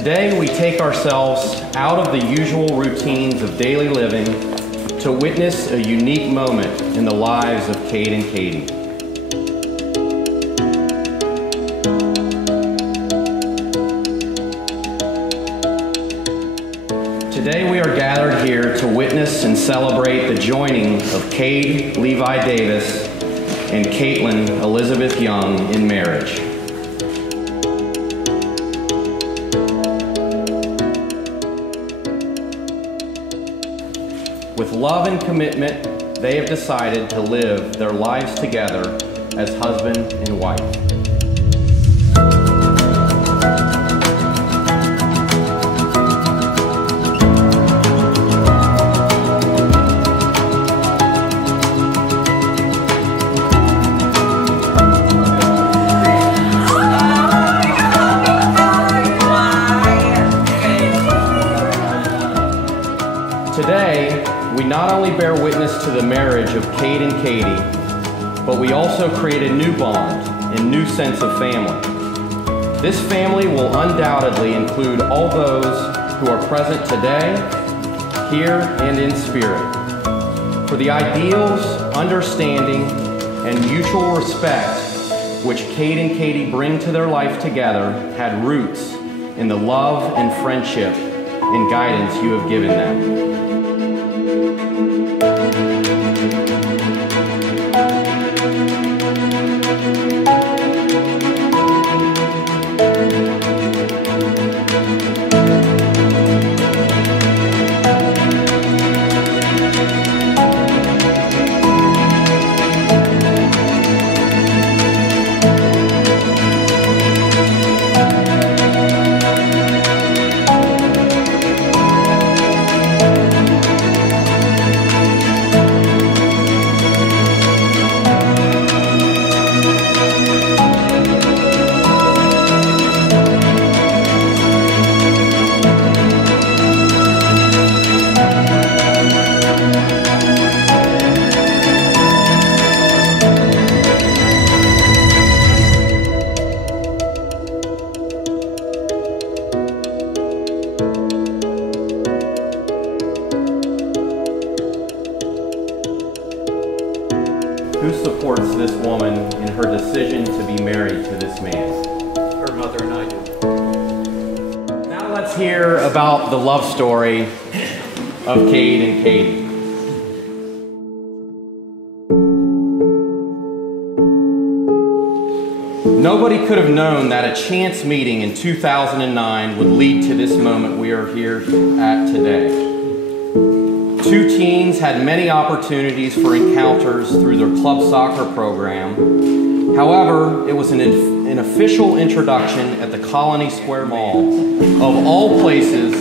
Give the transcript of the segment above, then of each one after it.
Today we take ourselves out of the usual routines of daily living to witness a unique moment in the lives of Kade and Kade. Today we are gathered here to witness and celebrate the joining of Kade Levi Davis and Caitlin Elizabeth Young in marriage. With love and commitment, they have decided to live their lives together as husband and wife. Today, we not only bear witness to the marriage of Kade and Kade, but we also create a new bond and new sense of family. This family will undoubtedly include all those who are present today, here and in spirit. For the ideals, understanding, and mutual respect which Kade and Kade bring to their life together had roots in the love and friendship and guidance you have given them. Who supports this woman in her decision to be married to this man? Her mother and I do. Now let's hear about the love story of Kade and Kade. Nobody could have known that a chance meeting in 2009 would lead to this moment we are here at today. Two teens had many opportunities for encounters through their club soccer program. However, it was an official introduction at the Colony Square Mall, of all places,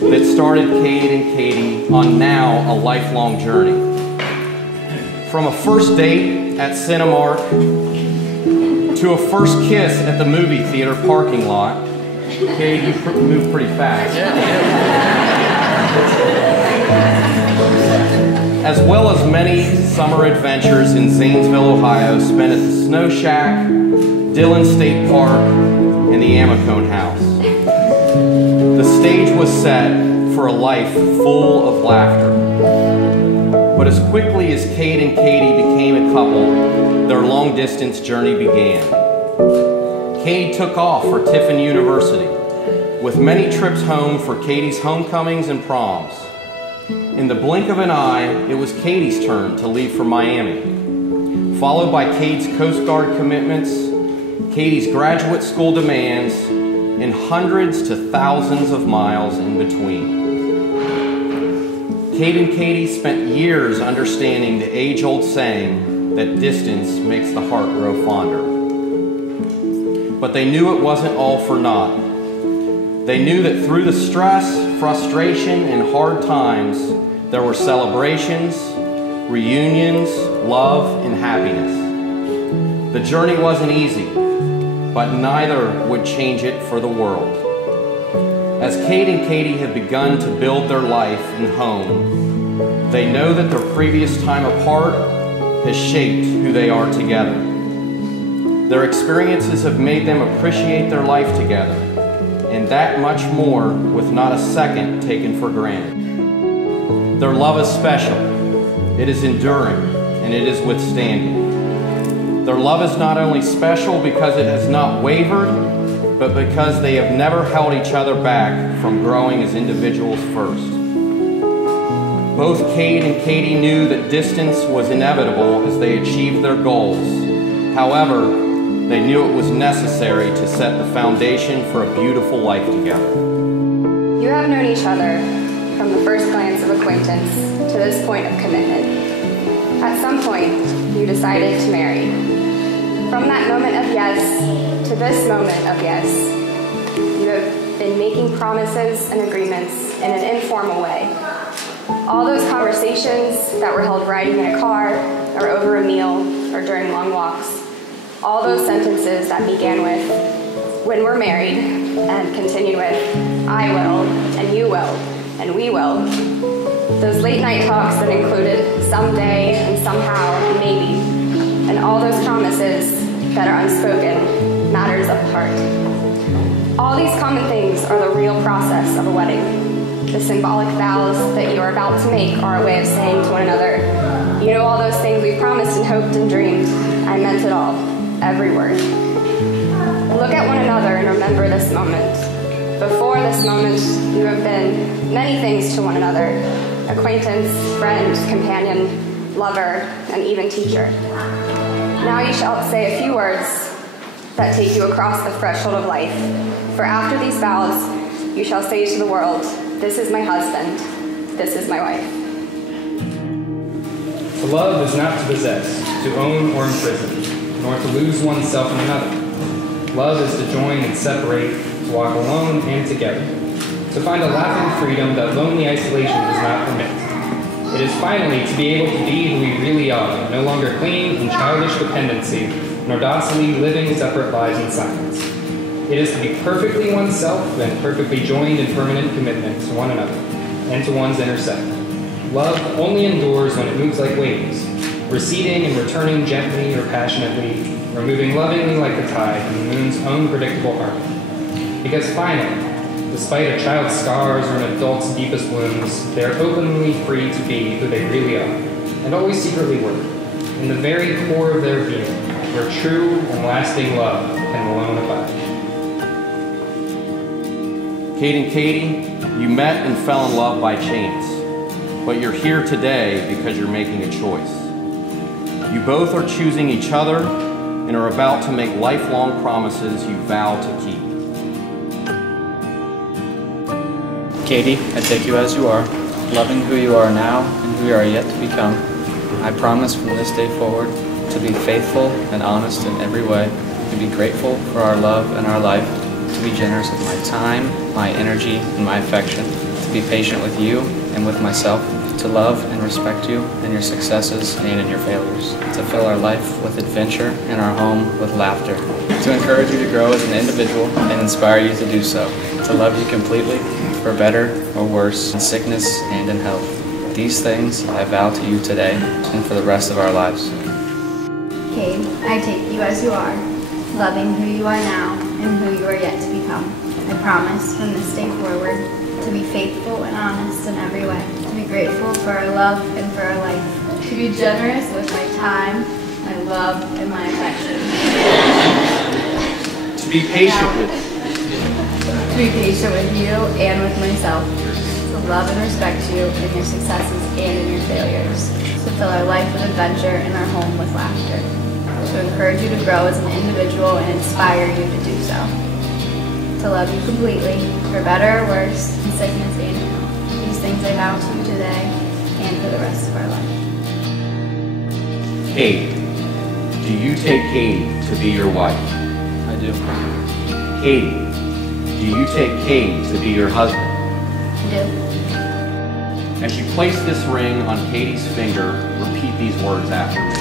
that started Kade and Kade on now a lifelong journey. From a first date at Cinemark to a first kiss at the movie theater parking lot. Kade, you moved pretty fast. As well as many summer adventures in Zanesville, Ohio, spent at the Snow Shack, Dillon State Park, and the Amacone House. The stage was set for a life full of laughter. But as quickly as Kade and Kade became a couple, their long-distance journey began. Kade took off for Tiffin University, with many trips home for Kade's homecomings and proms. In the blink of an eye, it was Kade's turn to leave for Miami, followed by Kade's Coast Guard commitments, Kade's graduate school demands, and hundreds to thousands of miles in between. Kade and Kade spent years understanding the age-old saying that distance makes the heart grow fonder. But they knew it wasn't all for naught. They knew that through the stress, frustration, and hard times, there were celebrations, reunions, love, and happiness. The journey wasn't easy, but neither would change it for the world. As Kade and Kade have begun to build their life and home, they know that their previous time apart has shaped who they are together. Their experiences have made them appreciate their life together and that much more with not a second taken for granted. Their love is special, it is enduring, and it is withstanding. Their love is not only special because it has not wavered, but because they have never held each other back from growing as individuals first. Both Kade and Kade knew that distance was inevitable as they achieved their goals. However, they knew it was necessary to set the foundation for a beautiful life together. You have known each other from the first glance of acquaintance to this point of commitment. At some point, you decided to marry. From that moment of yes to this moment of yes, you have been making promises and agreements in an informal way. All those conversations that were held riding in a car, or over a meal, or during long walks. All those sentences that began with, when we're married, and continued with, I will, and you will, and we will. Those late night talks that included someday, and somehow, and maybe, and all those promises that are unspoken, matters of the heart. All these common things are the real process of a wedding. The symbolic vows that you are about to make are a way of saying to one another, you know all those things we promised and hoped and dreamed. I meant it all, every word. Look at one another and remember this moment. Before this moment, you have been many things to one another: acquaintance, friend, companion, lover, and even teacher. Now you shall say a few words that take you across the threshold of life. For after these vows, you shall say to the world, this is my husband, this is my wife. To love is not to possess, to own or imprison, nor to lose oneself in another. Love is to join and separate, to walk alone and together, to find a laughing freedom that lonely isolation does not permit. It is finally to be able to be who we really are, no longer clinging in childish dependency, nor docilely living separate lives in silence. It is to be perfectly oneself and perfectly joined in permanent commitment to one another and to one's inner self. Love only endures when it moves like waves, receding and returning gently or passionately, or moving lovingly like the tide in the moon's own predictable harmony. Because finally, despite a child's scars or an adult's deepest wounds, they are openly free to be who they really are, and always secretly were, in the very core of their being, where true and lasting love can alone abide. Kade and Kade, you met and fell in love by chance, but you're here today because you're making a choice. You both are choosing each other and are about to make lifelong promises you vow to keep. Kade, I take you as you are, loving who you are now and who you are yet to become. I promise from this day forward to be faithful and honest in every way, to be grateful for our love and our life, to be generous with my time, my energy, and my affection, to be patient with you and with myself, to love and respect you in your successes and in your failures, to fill our life with adventure and our home with laughter, to encourage you to grow as an individual and inspire you to do so, to love you completely, for better or worse, in sickness and in health. These things I vow to you today and for the rest of our lives. Kade, I take you as you are, loving who you are now and who you are yet to become. I promise from this day forward to be faithful and honest in every way, to be grateful for our love and for our life, to be generous with my time, my love, and my affection. To be patient with you and with myself, to love and respect you in your successes and in your failures, to fill our life with adventure and our home with laughter, to encourage you to grow as an individual and inspire you to do so, to love you completely, for better or worse, in sickness and in health. These things I vow to you today and for the rest of our life. Kade, do you take Kade to be your wife? I do. Kade, do you take Kade to be your husband? I do. As you place this ring on Kade's finger, repeat these words after me.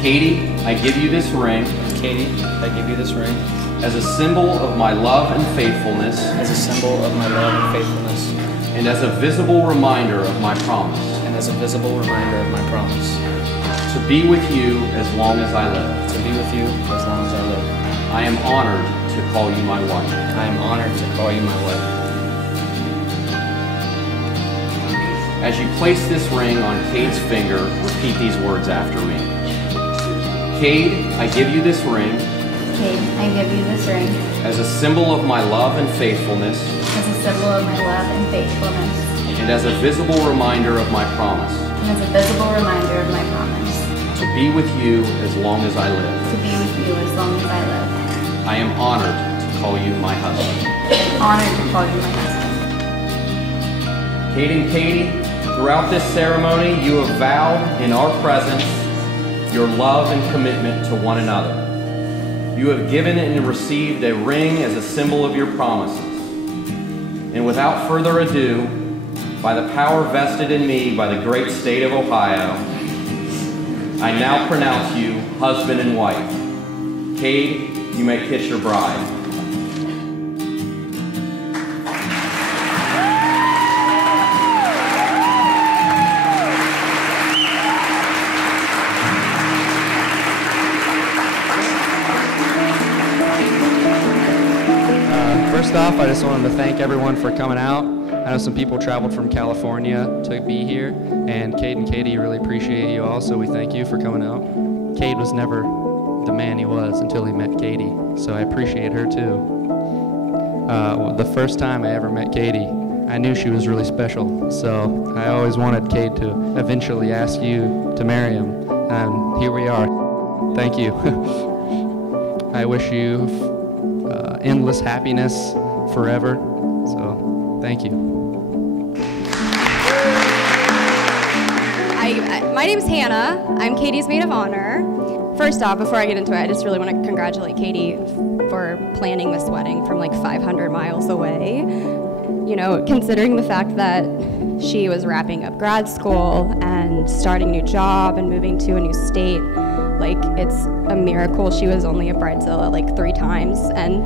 Kade, I give you this ring. Kade, I give you this ring. As a symbol of my love and faithfulness. As a symbol of my love and faithfulness. And as a visible reminder of my promise. And as a visible reminder of my promise. To be with you as long as I live. To be with you as long as I live. I am honored to to call you my wife. I am honored to call you my wife. As you place this ring on Kade's finger, repeat these words after me. Kade, I give you this ring Kade, I give you this ring as a symbol of my love and faithfulness, as a symbol of my love and faithfulness, and as a visible reminder of my promise and as a visible reminder of my promise to be with you as long as I live. to be with you as long as I live. I am honored to call you my husband. I'm honored to call you my husband. Kade and Katie, throughout this ceremony, you have vowed in our presence your love and commitment to one another. You have given and received a ring as a symbol of your promises. And without further ado, by the power vested in me by the great state of Ohio, I now pronounce you husband and wife. Kade, you may kiss your bride. First off, I just wanted to thank everyone for coming out. I know some people traveled from California to be here, and Kade and Katie really appreciate you all, so we thank you for coming out. Kade was never the man he was until he met Katie, so I appreciate her too. The first time I ever met Katie, I knew she was really special, so I always wanted Kade to eventually ask you to marry him, and here we are. Thank you. I wish you endless happiness forever. So, thank you. My name's Hannah. I'm Katie's maid of honor. First off, before I get into it, I just really want to congratulate Katie for planning this wedding from like 500 miles away. You know, considering the fact that she was wrapping up grad school and starting a new job and moving to a new state, like, it's a miracle she was only a bridezilla like 3 times. And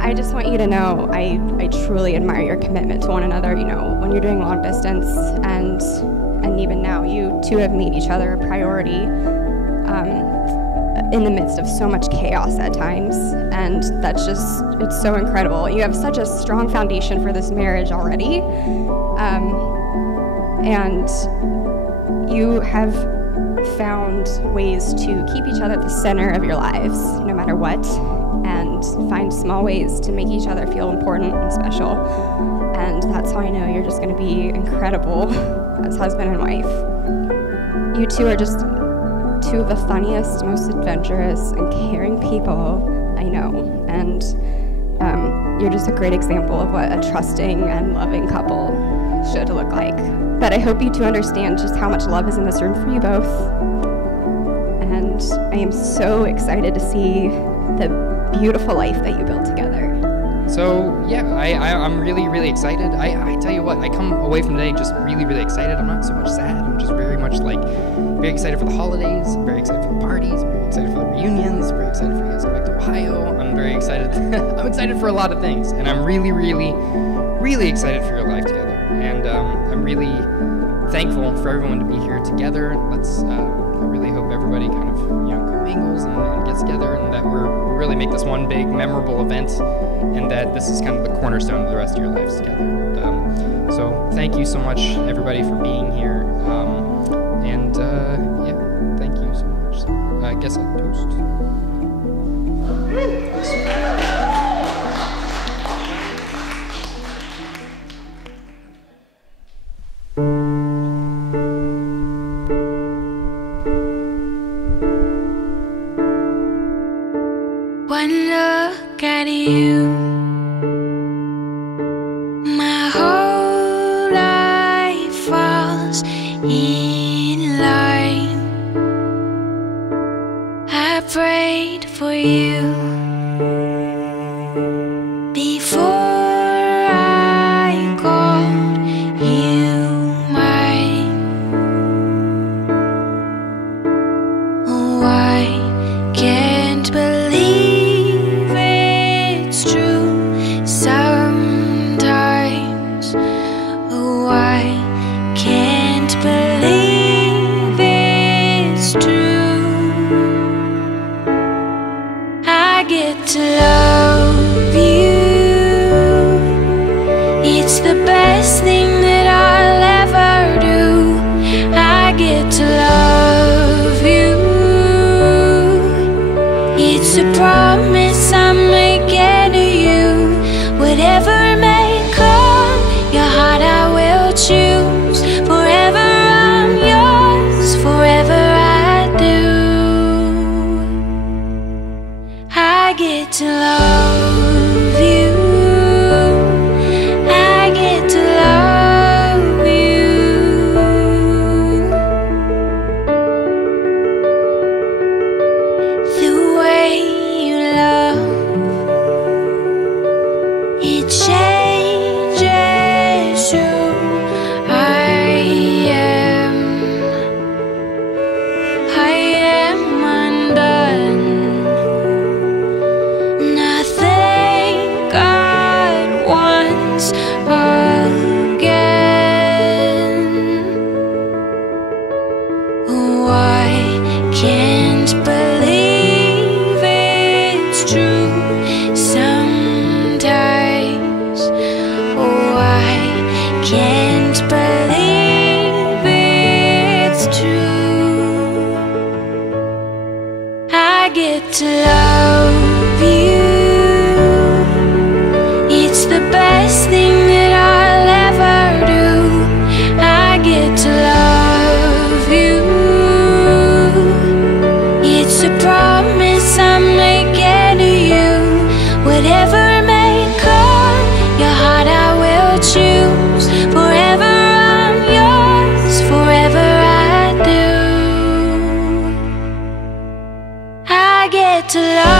I just want you to know I truly admire your commitment to one another. You know, when you're doing long distance and even now, you two have made each other a priority in the midst of so much chaos at times. And that's just, it's so incredible. You have such a strong foundation for this marriage already. And you have found ways to keep each other at the center of your lives, no matter what, and find small ways to make each other feel important and special. And that's how I know you're just going to be incredible as husband and wife. You two are just two of the funniest, most adventurous, and caring people I know. And you're just a great example of what a trusting and loving couple should look like. But I hope you two understand just how much love is in this room for you both. And I am so excited to see the beautiful life that you built together. So, yeah, I'm really, really excited. I tell you what, I come away from today just really, really excited. I'm not so much sad. I'm just very much like, very excited for the holidays, very excited for the parties, very excited for the reunions, very excited for you guys to go back to Ohio. I'm very excited. I'm excited for a lot of things. And I'm really, really, really excited for your life together. And I'm really thankful for everyone to be here together. I really hope everybody kind of, commingles and gets together, and that we really make this one big memorable event, and that this is kind of the cornerstone of the rest of your lives together. And, so thank you so much, everybody, for being here. Yeah, thank you so much. So I guess I'll toast. One look at you, my whole life falls in line. I prayed for you before I called you mine. Oh, I can't believe it's true sometimes. Oh, I can't believe it's true. I thing that I'll ever do. I get to love you. It's a promise I'm making to you. Whatever may come, your heart I will choose. Forever I'm yours, forever I do. I get to love you. I get to love you. The way you love, it changes who I am. I am undone. Nothing God wants again. Oh, I can't believe it's true sometimes. Oh, I can't believe it's true. I get to love you. It's the best thing that I'll ever do. I get to love you. It's a promise I'm making to you. Whatever may come, your heart I will choose. Forever I'm yours, forever I do. I get to love